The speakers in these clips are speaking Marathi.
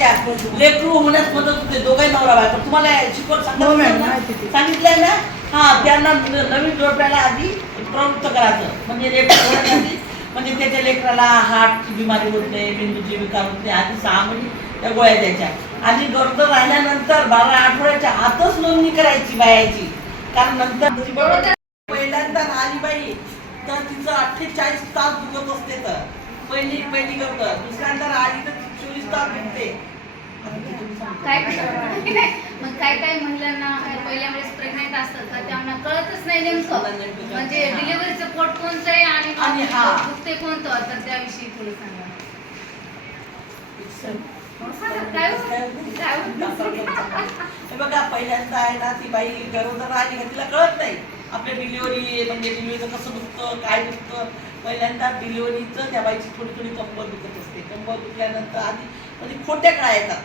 लेकरू होण्यास मदत होते दोघांही नवरा बायको. तुम्हाला शिकवत हो, सांगितलं आहे. सांगितलंय ना? हा त्यांना नवीन जोडप्याला आधी प्रवृत्त करायचं. म्हणजे लेकरू म्हणजे त्याच्या लेकराला हार्टची बिमारी होत नाही मेंदूची विकार होत नाही आधी सहा महिने त्या गोळ्या द्यायच्या. आणि गरोदर राहिल्यानंतर बारा आठवड्याच्या आतच नोंदणी करायची बायाची. कारण नंतर पहिल्यांदा आली बाई तर तिचं अठ्ठेचाळीस तास दुखत असते तर. पहिली पहिली गरोदर दुसऱ्यांदा आली तर तास दुखते काय मग काय काय महिलांना पहिल्या वेळेस प्रेग्नेंट असतात का त्यांना कळतच नाही नेमकं म्हणजे डिलिव्हरीचं पोट कोणतं आहे आणि आणि हा. दुखते कोणतं तर त्याविषयी थोडं सांगा काय हो? हो? बघा पहिल्यांदा आहे ना ती बाई गरोदर आली तिला कळत नाही आपल्या डिलिव्हरी म्हणजे डिलिव्हरीचं कसं दुखतं काय दुखतं? पहिल्यांदा डिलिव्हरीचं त्या बाईची थोडी थोडी कंबर दुखत असते. कंबर दुखल्यानंतर आधी म्हणजे खोट्या कळ्या येतात.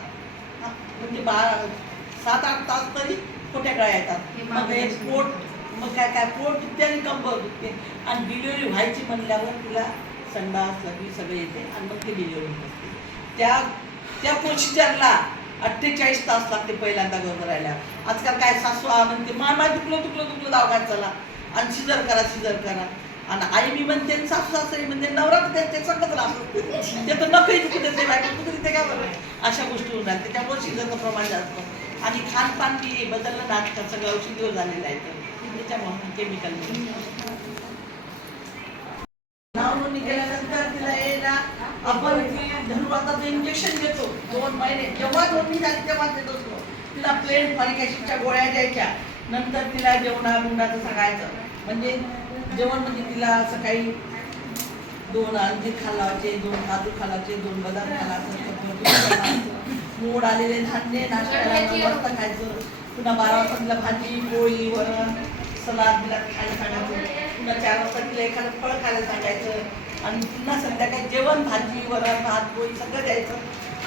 म्हणजे बारा सात आठ तास तरी खोट्या कळ्या हे येतात मग हे पोट मग काय काय पोट दुखते आणि कंबर दुखते. आणि डिलिव्हरी व्हायची म्हणल्यावर तिला संडास लगी सगळे येते आणि मग ती डिलिव्हरी असते त्या त्या प्रोसिजरला अठ्ठेचाळीस तास लागते पहिल्यांदा गरोदर राहिल्या आजकाल काय सासू म्हणते मामा मा दुखलं दुखलं दुखलं दवाखान्यात चला. आणि सिजर करा सिजर करा. आणि आई मी म्हणते सासू सासरी म्हणते नवरा तर संगत राहतो. ते तर नकळी दुखू देते बायको कुठे ते काय बरं अशा गोष्टी होणार त्याच्यामुळे सिजरचं प्रमाण जास्त. आणि खानपान बी बदललं ना आजकाल सगळं औषधीवर झालेलं आहे. तर त्याच्यामुळे केमिकल नाव नोंदणी केल्यानंतर तिला येणार. आपण धनुर्वाताचं इंजेक्शन देतो दोन महिने. जेव्हा नोंदणी झाली तेव्हा देत असतो. तिला प्लेन फॉलिक ॲसिडच्या गोळ्या द्यायच्या. नंतर तिला जेवणा गुंडाचं सांगायचं म्हणजे जेवण म्हणजे तिला सकाळी दोन अंजीर खालावायचे दोन काजू खालावायचे दोन बदाम खालायचे मोड आलेले धान्य नाश्त्याला वाजता खायचं. पुन्हा बारा वाजता तिला भाजी पोळी वरण सलाद तिला खायला सांगायचं. पुन्हा चार वाजता तिला एखादं फळ खायला सांगायचं. आणि पुन्हा संध्याकाळी जेवण भाजी वरण भात पोळी सगळं द्यायचं.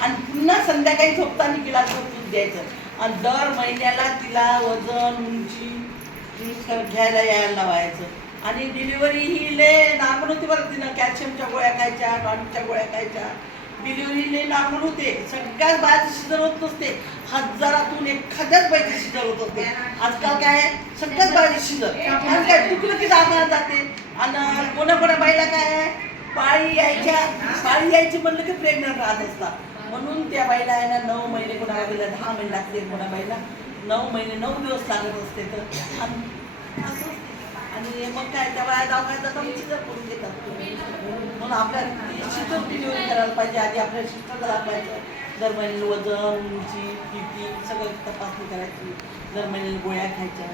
आणि पुन्हा संध्याकाळी झोपताना तिला दूध द्यायचं. आणि दर महिन्याला तिला वजन उंची घ्यायला यायला लावायचं. आणि डिलिव्हरी ही लय नॉर्मल होती बरं तिनं. कॅल्शियमच्या गोळ्या खायच्या टॉनिकच्या गोळ्या खायच्या. डिलिव्हरी लय नॉर्मल होते. सगळ्याच बायचं शिजर होत नसते. हजारातून एखाद्याच बायचं शिजर होत असते आजकाल काय? सगळ्याच बायचे शिजर आज काय? चुकलं की जाणार जाते. आणि कोणा कोणा बाईला पाळी यायच्या पाळी यायची म्हणलं की प्रेग्नंट राहत असता. म्हणून त्या बाईला आहे ना नऊ महिने कोणाला बाईला दहा महिने लागते कोणा बाईला. नऊ महिने नऊ दिवस लागत असते तर. आणि मग काय त्या बाया दवाखान्यात जातात शिजर करून देतात म्हणून आपल्याला शिजर डिलिव्हरी करायला पाहिजे. आधी आपल्याला शिस्तर करायला पाहिजे. दर महिन्याला वजन उंची किती सगळं तपासणी करायची. दर महिन्याला गोळ्या खायच्या.